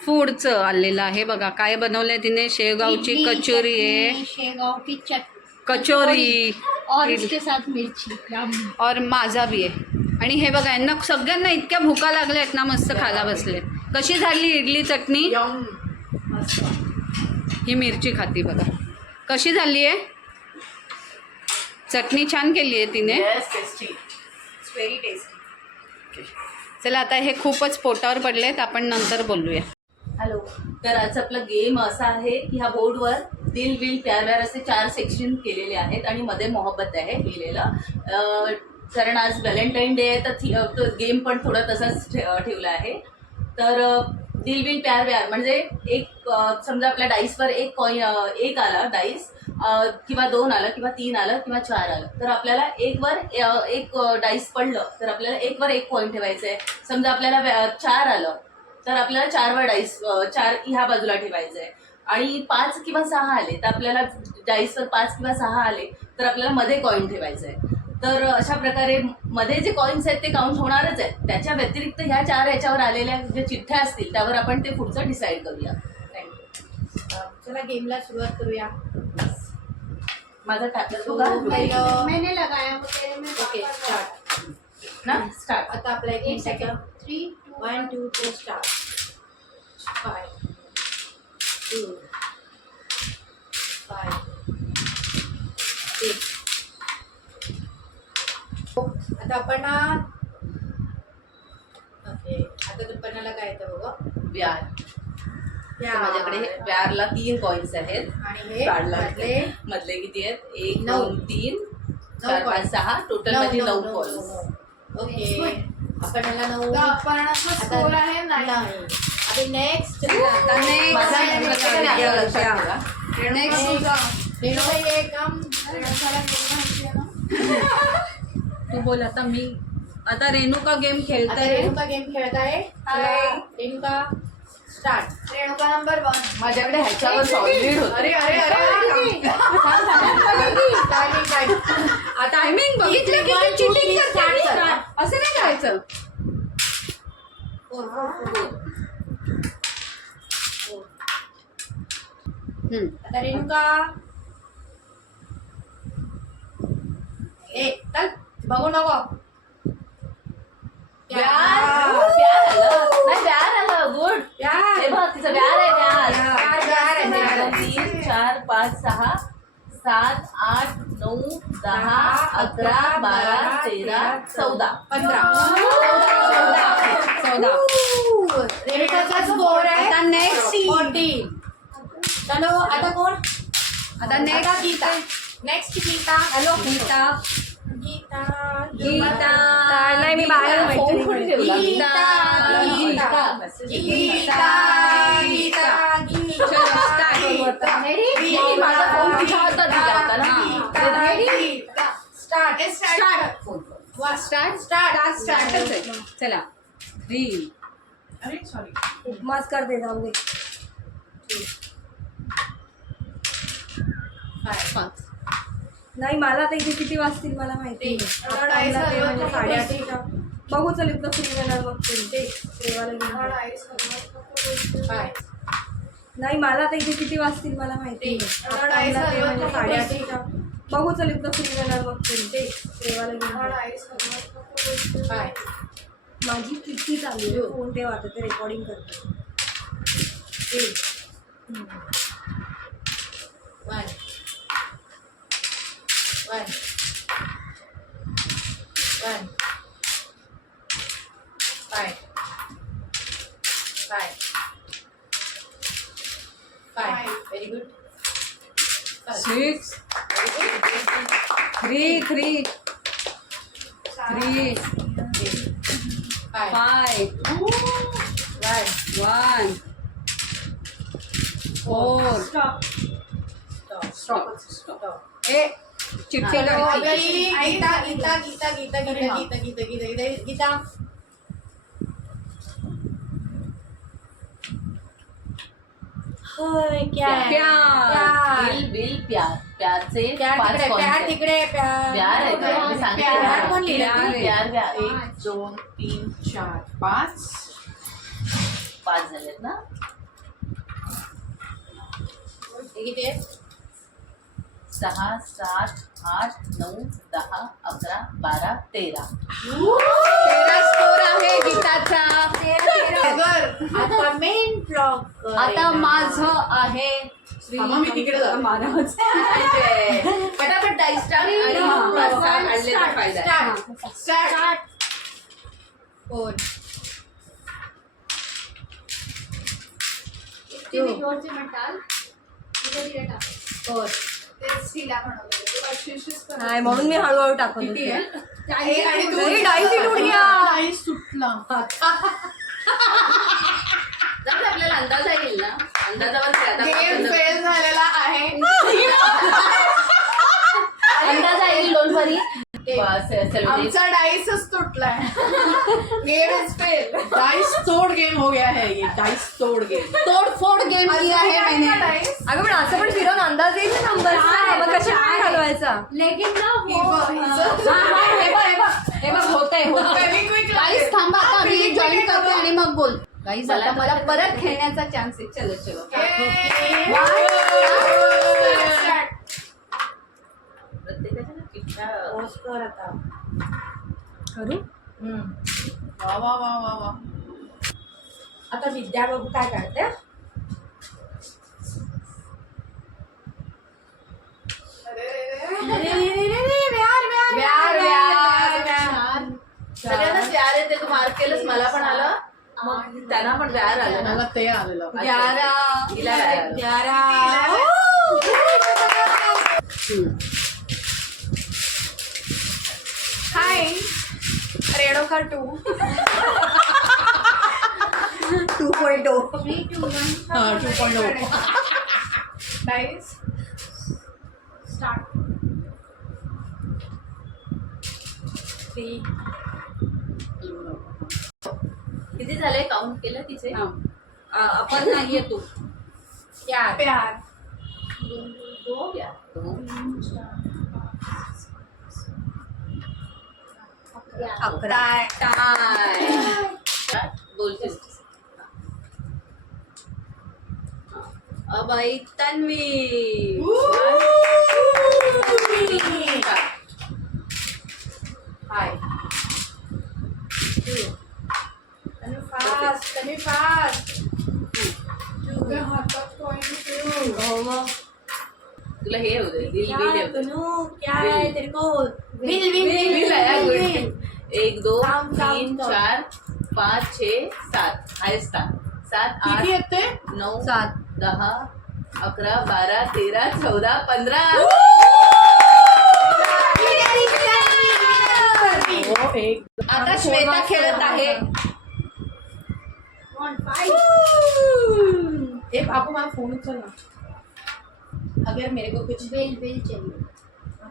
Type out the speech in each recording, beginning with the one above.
फूडचं आलेलं आहे बघा. काय बनवलंय तिने? शेवगावची कचोरी आहे, शेवगाव की कचोरी और इसके साथ मिर्ची और माझा बी आहे. आणि हे बघा, यांना सगळ्यांना इतक्या भुका लागल्या आहेत ना, मस्त खायला बसलेत. कशी झाली इडली चटणी? ही मिरची खाती बघा. कशी झाली आहे चटणी? छान केली आहे तिने. Very tasty. चला आता हे खूपच पोटावर पडलेत, आपण नंतर बोलूया. हॅलो. तर आजचा आपला गेम असा आहे की ह्या बोर्डवर दिल विल प्यार व्यार असे 4 सेक्शन केलेले आहेत आणि मध्ये मोहब्बत आहे लिहिलेलं. कारण आज व्हॅलेंटाईन डे आहे तर गेम पण थोडा तसाच ठेवला आहे. तर दिल विल प्यार व्यार म्हणजे एक समजा आपल्या डाईसवर एक आला डाईस किंवा 2 आलं किंवा 3 आलं किंवा 4 आलं तर आपल्याला एक डाईस पडलं तर आपल्याला 1 वर 1 पॉईंट ठेवायचं आहे. समजा आपल्याला 4 आलं तर आपल्याला 4 वर डाईस 4 ह्या बाजूला ठेवायचं आहे. आणि 5 किंवा 6 आले तर आपल्याला डाईसवर 5 किंवा 6 आले तर आपल्याला मध्ये कॉईन ठेवायचं आहे. तर अशा प्रकारे मध्ये जे कॉईन्स आहेत ते काउंट होणारच आहेत. त्याच्या व्यतिरिक्त ह्या 4 याच्यावर आलेल्या ज्या चिठ्ठ्या असतील त्यावर आपण ते पुढचं डिसाईड करूया. चला गेमला सुरुवात करूया. माझा टाकला तू का? मैंने लगाया ओके स्टार्ट ना स्टार्ट. आता आपला 1 सेकंड 3 1 2 3 स्टार्ट 5 2 5 8. आता आपण ओके आता दुपारला काय येतं बघा? व्यार. माझ्याकडे व्यारला 3 कॉईन्स आहेत आणि हे मधले किती आहेत? 1 9 2 3 4 5 6 टोटल मध्ये 9 कॉईन्स. ओके आपण याला 9 आपण स्कोर आहे नाही. आता नेक्स्ट तू बोल आता. मी आता रेणुका गेम खेळताय. रेणुका गेम खेळताय. रेणुका स्टार्ट. रेणुका नंबर 1. माझ्याकडे ह्याच्यावर सॉलिड होतं. अरे आता टायमिंग बघितलं की तू चिटिंग करते. असं नाही करायचं. आता रेणुका चल बघू नको. प्यार आलं. गुड. हे बघ तिचं व्यार आहे. व्यार 3 4 5 6 7 8 9 10 11 12 13 14 15 14. रेणुकाचा स्कोर आहे. आता नेक्स्ट 14. चलो आता कोण? आता next Geeta. Next Geeta. Hello Geeta. Geeta Geeta नाही मी बाहेर फोन कुठे ठेवला? माझा फोन तुझ्या हातात दिला होता ना. स्टार्टच आहे. चला 3 उपमास करते जाऊ दे. 5. नाही मला आता इथे किती वाजतील मला माहिती नाही. आता आईला ते म्हणजे 8:30च्या बघू चल एकदा सुरू झाल्यावर बघते ते देवाला घेऊन. नाही मला आता इथे किती वाजतील मला माहिती नाही. आता आईला ते म्हणजे 8:30च्या बघू चल एकदा सुरू झाल्यावर बघते ते देवाला घेऊन. माझी चिठ्ठी चालू आहे. फोन ते वाटत ते रेकॉर्डिंग करते. 1 5 व्हेरी गुड. 6 3 3 3 5 1 4. स्टॉप. ए चिठ्ठी गीता दिल विल प्यार. प्यारचे 5 कॉईन्स तिकडे प्यार आहे काय? मी सांगते प्यार कोण लिहिलं? प्यार 1 2 3 4 5 झालेत ना. हे किती आहे? 6 7 8 9 10 11 12 13. 13 स्कोर आहे गीताचा. आता मेन ब्लॉक आता माझं आहे मी तिकडे जातो. पटापट डाईस टाक आणि आणलेला फायदा आहे. स्टार्ट. 4 4 नाही म्हणून मी हळूहळू टाकत होते. अरे, डाईस ही तुटून गया. सुटला. जाऊ दे, आपल्याला अंदाज येईल ना. अंदाजावर गेम फेल झालेला आहे. अंदाज येईल. Don't worry. आमचा डाइसच तुटलाय. Game is fail. डाइस तोड गेम हो गया है ये. डाइस तोड गेम. तोडफोड गेम किया है मैंने. अगं पण असं पण फिरवून अंदाज येईल ना नंबरचा. मग कशी काय घालवायचा? हे बघ होतंय गाईज थांबा आता मी जॉईन करते आणि मग बोल. गाईज आता मला परत खेळण्याचा चान्स आहे. चलो चलो प्रत्येकाच्या ना पिठ्या कर आता. करू वा वा वा वा वा. आता विद्या बघू काय काढते. सगळ्यांना व्यार येते. तू मार्क केलंस, मला पण आलं. मग त्यांना पण व्यार आलं ना. मला ते आलेलं. 11 तिला व्यार आलं. हाय रेणुका 2 2.0 हा 2.0. Dice start. 3 किती झाले काउंट केलं तिचे? आपण नाहीये तू. प्यार. 2 व्यार. 11 बोलतेस. अब आई तन्वी. हाय. कमी फास्ट. तुला हे होतं दिल बिल क्या है तेरे को? बिल बिल आया. गुड. 1 2 काम, 3 काम. 4 5 6 7 हायस्ट 7 8 किती येते? 9 7 10 11 12 13 14 15. हो एक. आता श्वेता खेळत आहे. एक आपको मैं फोन उचल ना. अगर मेरे को कुछ बिल चाहिए.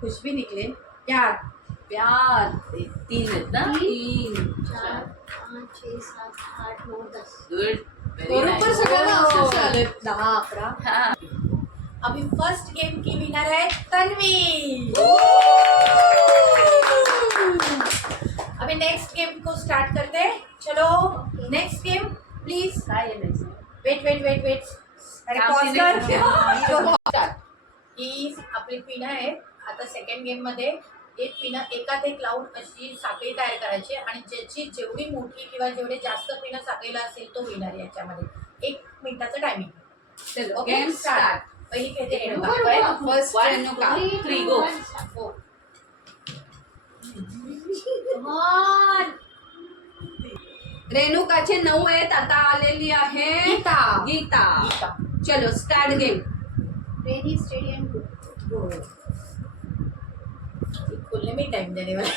कुछ भी निकले प्यार. प्यार. 3 आहेत ना. 3 4 5 6 7 8 9 10. गुड. बरोबर सगळ्यांना असंच आले. 10 11 हा. अभी फर्स्ट गेम की विनर है तन्वी. अभी नेक्स्ट गेम को स्टार्ट करते हैं. चलो नेक्स्ट गेम प्लीज. काय आहे next? वेट. आणि काम pause कर. ही आपली पिनं आहे. आता सेकंड गेम मध्ये एक पिनं एकात एक लावून अशी साखळी तयार करायची आणि ज्याची जेवढी मोठी किंवा जेवढे जास्त पिनं साखळीला असेल तो विनर याच्यामध्ये. 1 मिनिटाचं टायमिंग. चलो ओके गेम स्टार्ट. पहिली खेळते रेणुका. फर्स्ट रेणुका. 3 गो. हो. रेणुकाचे 9 आहेत. आता आलेली आहे गीता. चलो start game. Ready, steady and go. खोलने में टाइम देने वाला.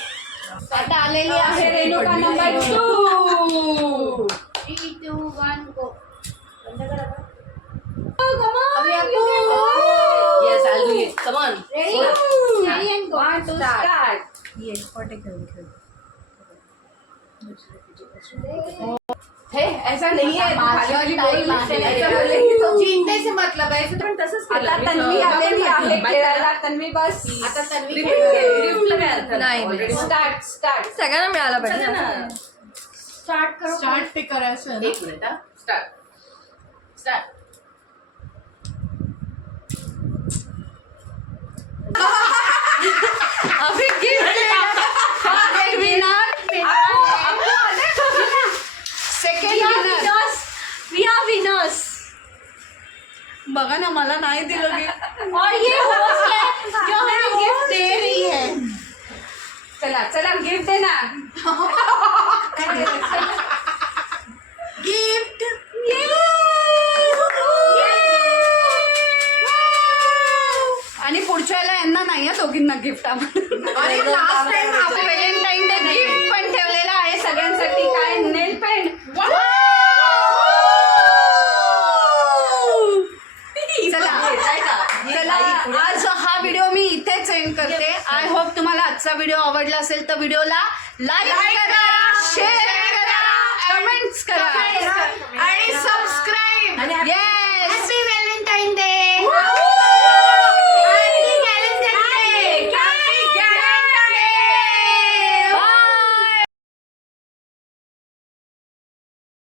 आता आलेली आहे रेणुका नंबर 2. 3 2 1 go. बंद कर आता. अभी Yes, I'll do it. Come on. Ready, steady and go. 1 2 start. ये एक्सपर्ट आहे खेळ. हे ऐसा नहीं है. माझा खाली time बोल आहे. ऐसा बोलेगी तो जीतने से मतलब है. पण तसंच केलं. आता तन्वी आलेली आहे खेळायला. तन्वी बस. आता तन्वी गिफ्टला काय अर्थ नाही. Already start. सगळ्यांना मिळाला चला पाहिजे ना. स्टार्ट करो. स्टार्ट पे करायचं. 1 मिनिट. स्टार्ट. अभी gift winner second winner. We are winners. बघा ना मला नाही दिलं गिफ्ट. और ये होस्ट है जो हमें गिफ्ट दे रही है. चला चला गिफ्ट दे ना. गिफ्ट आणि पुढच्या वेळेला यांना नाही आहे दोघींना गिफ्ट. आणि लास्ट टाइम आपण व्हॅलेंटाईन डे गिफ्ट पण ठेवलेलं आहे सगळ्यांसाठी. काय नेल पेंट. चला आज हा व्हिडिओ मी इथेच एंड करते. आय होप तुम्हाला आजचा व्हिडिओ आवडला असेल तर व्हिडिओला लाईक करा, शेअर